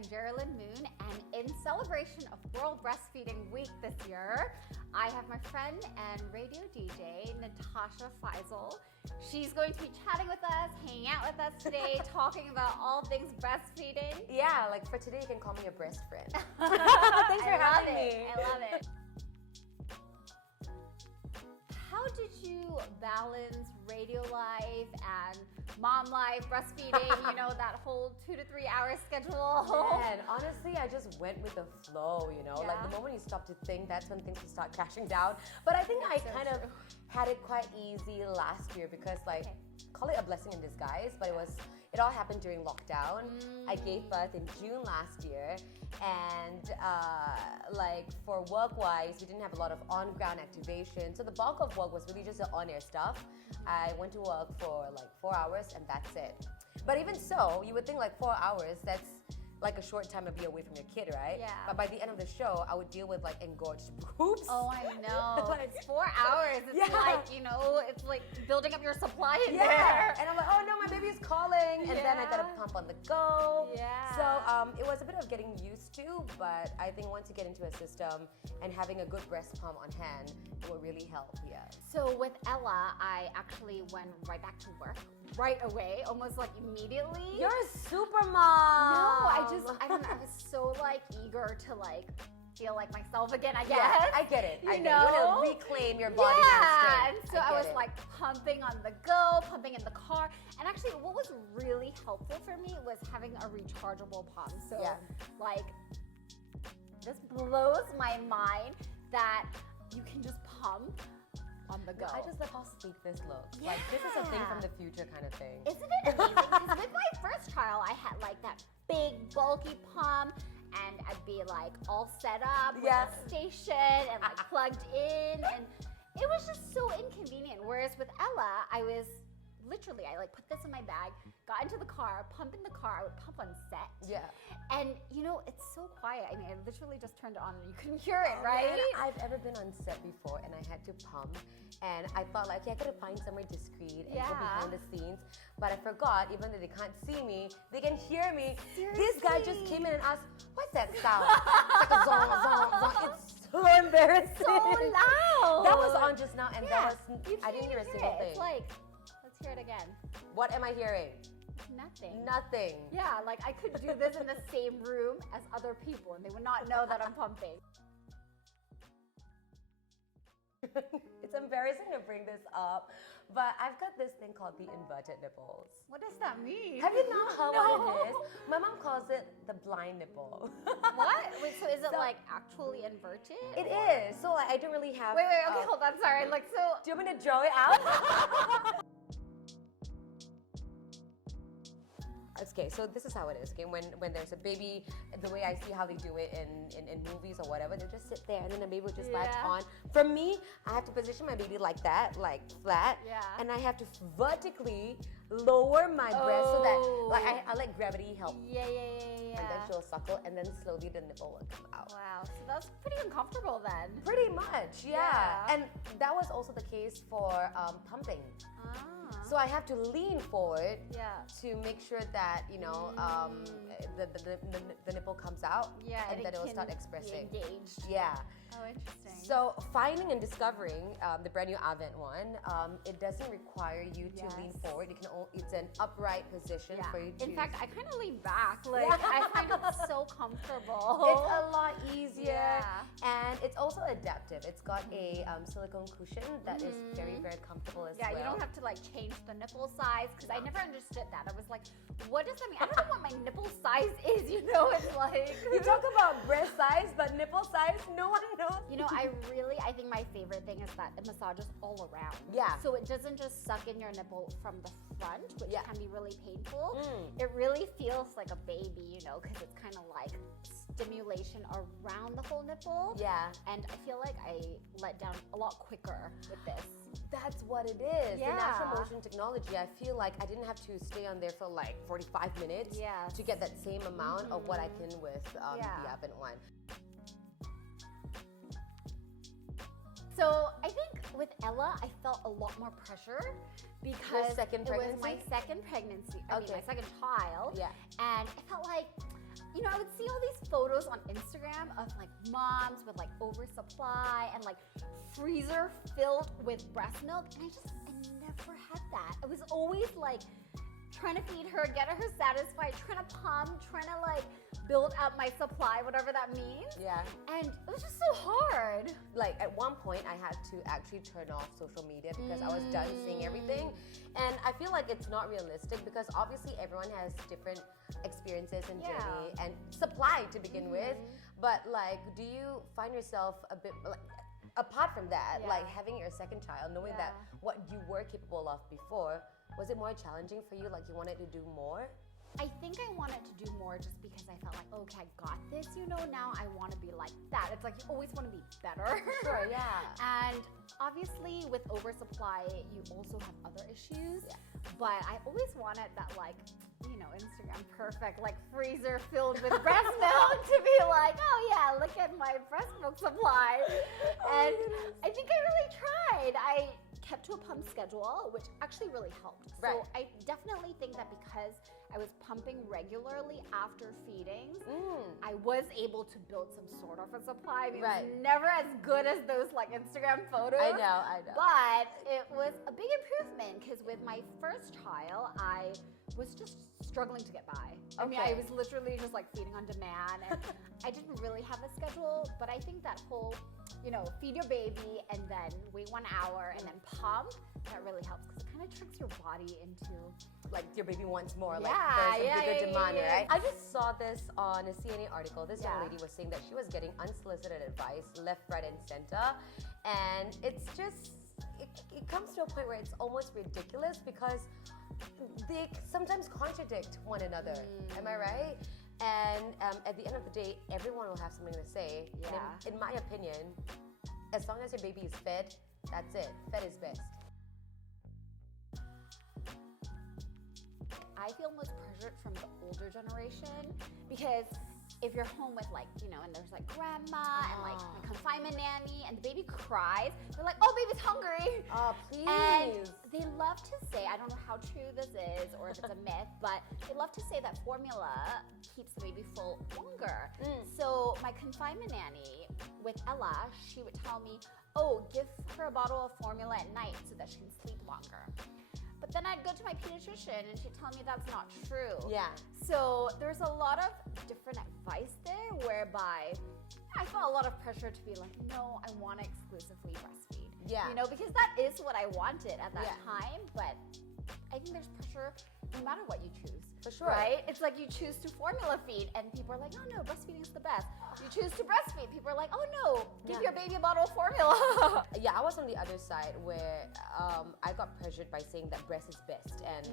I'm Geraldine Moon, and in celebration of World Breastfeeding Week this year, I have my friend and radio DJ, Natasha Faisal. She's going to be chatting with us, hanging out with us today, talking about all things breastfeeding. Yeah, like for today, you can call me a breast friend. Thanks for having me. I love it. How did you balance radio life and mom life, breastfeeding, you know, that whole 2 to 3 hour schedule? And honestly, I just went with the flow, you know, like the moment you stop to think, that's when things will start crashing down. But I think I kind of had it quite easy last year because call it a blessing in disguise, but it all happened during lockdown. I gave birth in June last year, and like for work-wise, we didn't have a lot of on-ground activation. So the bulk of work was really just the on-air stuff. I went to work for like 4 hours and that's it. But even so, you would think like 4 hours, that's like a short time to be away from your kid, right? Yeah. But by the end of the show, I would deal with like engorged boobs. Oh, I know. It's 4 hours. It's like, you know, it's like building up your supply in there. And I'm like, oh no, my baby's calling. And then I gotta pump on the go. Yeah. So it was a bit of getting used to, but I think once you get into a system and having a good breast pump on hand, it will really help, So with Ella, I actually went right back to work right away, almost like immediately. You're a super mom. No, I don't know, I was so like eager to like feel like myself again, I guess. Yeah, I get it. You want to reclaim your body and instinct. So I was like pumping on the go, pumping in the car. And actually what was really helpful for me was having a rechargeable pump. So like, this blows my mind that you can just pump on the go. I just love how sleek this looks. Like this is a thing from the future kind of thing. Isn't it amazing? Because with my first child, I had like that big bulky pump, and I'd be like all set up with a station and like plugged in, and it was just so inconvenient. Whereas with Ella, I was literally, I like put this in my bag, got into the car, pump in the car, I would pump on set. Yeah. And you know, it's so quiet. I mean, I literally just turned it on and you couldn't hear it, right? Man, I've ever been on set before and I had to pump, and I thought like, I gotta find somewhere discreet and go behind the scenes, but I forgot, even though they can't see me, they can hear me. Seriously? This guy just came in and asked, what's that sound? It's like a zong, zong, zong. It's so embarrassing. So loud. That was on just now, and that was, you I didn't hear a single thing. It's like, let's hear it again. What am I hearing? Nothing. Nothing. Yeah, like I could do this in the same room as other people and they would not know that I'm pumping. It's embarrassing to bring this up, but I've got this thing called the inverted nipples. What does that mean? Have you not heard what it is? My mom calls it the blind nipple. What? Wait, so is it like actually inverted? It is. So like I don't really have... Wait, okay, hold on, sorry. Like so... Do you want me to draw it out? Okay, so this is how it is. Okay, when there's a baby, the way I see how they do it in movies or whatever, they just sit there and then the baby will just latch on. For me, I have to position my baby like that, like flat, and I have to vertically lower my breast so that like I let gravity help. Yeah. And then she'll suckle, and then slowly the nipple will come out. Wow, so that's pretty uncomfortable then. Pretty much, yeah. And that was also the case for pumping. So I have to lean forward to make sure that, you know, the nipple comes out and then it will start expressing. Be engaged. Yeah. Oh, interesting. So finding and discovering the brand new Avent one, it doesn't require you to lean forward. You can it's an upright position for you to... In fact, I kind of lean back. Like I find it so comfortable. It's a lot easier, and it's also adaptive. It's got a silicone cushion that is very, very comfortable as well. Yeah, you don't have to like change the nipple size, because I never understood that. I was like, what does that mean? I don't know what my nipple size is, you know? It's like... You talk about breast size, but nipple size, no one knows. You know, I think my favorite thing is that it massages all around. Yeah. So it doesn't just suck in your nipple from the front, which can be really painful. It really feels like a baby, you know, because it's kind of like stimulation around the whole nipple. Yeah. And I feel like I let down a lot quicker with this. That's what it is. Yeah. The natural motion technology, I feel like I didn't have to stay on there for like 45 minutes to get that same amount of what I can with the Avent one. So I think with Ella, I felt a lot more pressure because it was my second pregnancy. I mean, my second child. Yeah. And I felt like you know, I would see all these photos on Instagram of like moms with like oversupply and like freezer filled with breast milk, and I never had that. I was always like trying to feed her, get her satisfied, trying to pump, trying to like build up my supply, whatever that means. Yeah. And it was just so hard. Like at one point I had to actually turn off social media because I was done seeing everything. And I feel like it's not realistic because obviously everyone has different experiences and journey and supply to begin with. But like, do you find yourself a bit like, apart from that, like having your second child, knowing that what you were capable of before, was it more challenging for you? Like you wanted to do more? I think I wanted to do more just because I felt like, okay, I got this, you know, now I want to be like that. It's like you always want to be better. Sure, yeah. And obviously with oversupply, you also have other issues. Yeah. But I always wanted that like, you know, Instagram perfect, like freezer filled with breast milk to be like, oh yeah, look at my breast milk supply. And I think I really tried. I kept to a pump schedule, which actually really helped. Right. So I definitely think that because I was pumping regularly after feedings, I was able to build some sort of a supply. I mean, it was never as good as those like Instagram photos. I know. But it was a big improvement because with my first child, I was just struggling to get by. I mean, I was literally just like feeding on demand, and I didn't really have a schedule. But I think that whole, you know, feed your baby and then wait 1 hour and then pump, that really helps because it kind of tricks your body into like your baby wants more, like there's a bigger demand, right? I just saw this on a CNN article. This young lady was saying that she was getting unsolicited advice left, right, and center, and it's just, it comes to a point where it's almost ridiculous because they sometimes contradict one another. Am I right? And at the end of the day, everyone will have something to say. Yeah. And in my opinion, as long as your baby is fed, that's it. Fed is best. I feel most pressured from the older generation because if you're home with like, you know, and there's like grandma and like my confinement nanny and the baby cries, they're like, oh, baby's hungry. Oh, please. And they love to say, I don't know how true this is or if it's a myth, but they love to say that formula keeps the baby full longer. So my confinement nanny with Ella, she would tell me, oh, give her a bottle of formula at night so that she can sleep longer. But then I'd go to my pediatrician and she'd tell me that's not true. Yeah. So there's a lot of different advice there whereby I felt a lot of pressure to be like, no, I want to exclusively breastfeed. Yeah. You know, because that is what I wanted at that time, but I think there's pressure no matter what you choose. For sure. Right? It's like you choose to formula feed and people are like, oh no, breastfeeding is the best. You choose to breastfeed, people are like, oh no, give your baby a bottle of formula. Yeah, I was on the other side where I got pressured by saying that breast is best and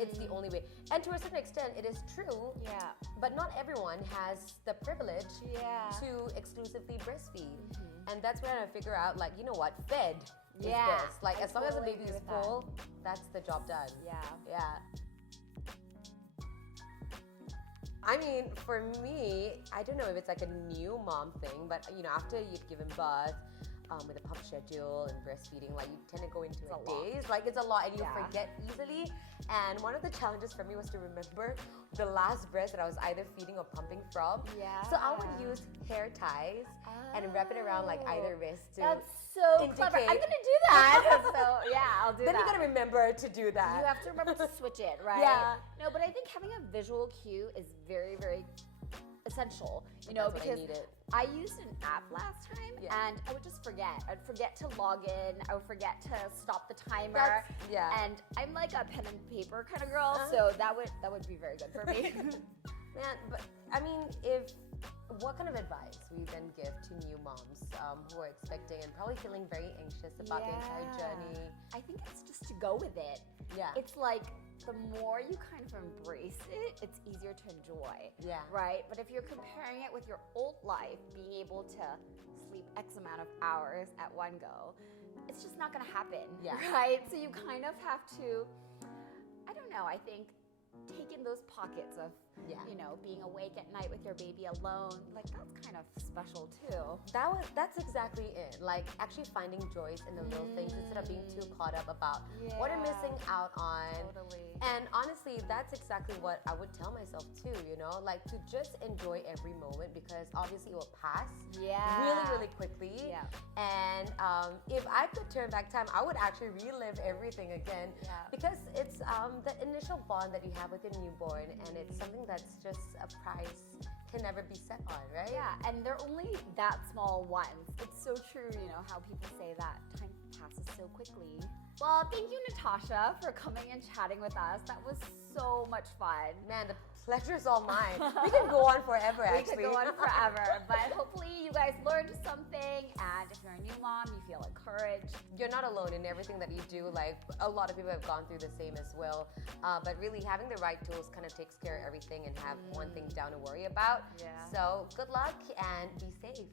it's the only way. And to a certain extent, it is true. Yeah. But not everyone has the privilege to exclusively breastfeed. And that's where I figure out, like, you know what, fed is best. Like, as long as the baby is full, that's the job done. Yeah. I mean, for me, I don't know if it's like a new mom thing, but you know, after you've given birth, with a pump schedule and breastfeeding, like you tend to go into a daze. Like it's a lot and you forget easily. And one of the challenges for me was to remember the last breast that I was either feeding or pumping from. So I would use hair ties and wrap it around like either wrist to That's so clever. I'm gonna do that. So yeah, I'll do that. Then you gotta remember to do that. You have to remember to switch it, right? Yeah. No, but I think having a visual cue is very, very essential. You know, That's because what I needed. I used an app last time and I would just forget. I'd forget to log in. I would forget to stop the timer. And I'm like a pen and paper kind of girl, so that would be very good for me. Man, but I mean, what kind of advice would you then give to new moms who are expecting and probably feeling very anxious about the entire journey? I think it's just to go with it. Yeah. It's like the more you kind of embrace it, it's easier to enjoy. Yeah. Right? But if you're comparing it with your old life, being able to sleep X amount of hours at one go, it's just not gonna happen. Yeah. Right? So you kind of have to, I don't know, I think take in those pockets of you know, being awake at night with your baby alone, like that's kind of special too. That's exactly it. Like actually finding joys in the little things instead of being too caught up about what I'm missing out on. Totally. And honestly, that's exactly what I would tell myself too, you know, like to just enjoy every moment because obviously it will pass really, really quickly. Yeah. And if I could turn back time, I would actually relive everything again because it's the initial bond that you have with your newborn, and it's something that's just a price can never be set on, right? Yeah, and they're only that small once. It's so true, you know, how people say that time passes so quickly. Well, thank you, Natasha, for coming and chatting with us. That was so much fun. Man, the pleasure's all mine. We could go on forever, actually. We could go on forever, but hopefully you guys learned something, and if you're a new mom, you feel encouraged. You're not alone in everything that you do. Like, a lot of people have gone through the same as well. But really, having the right tools kind of takes care of everything and have one thing down to worry about. Yeah. So, good luck and be safe.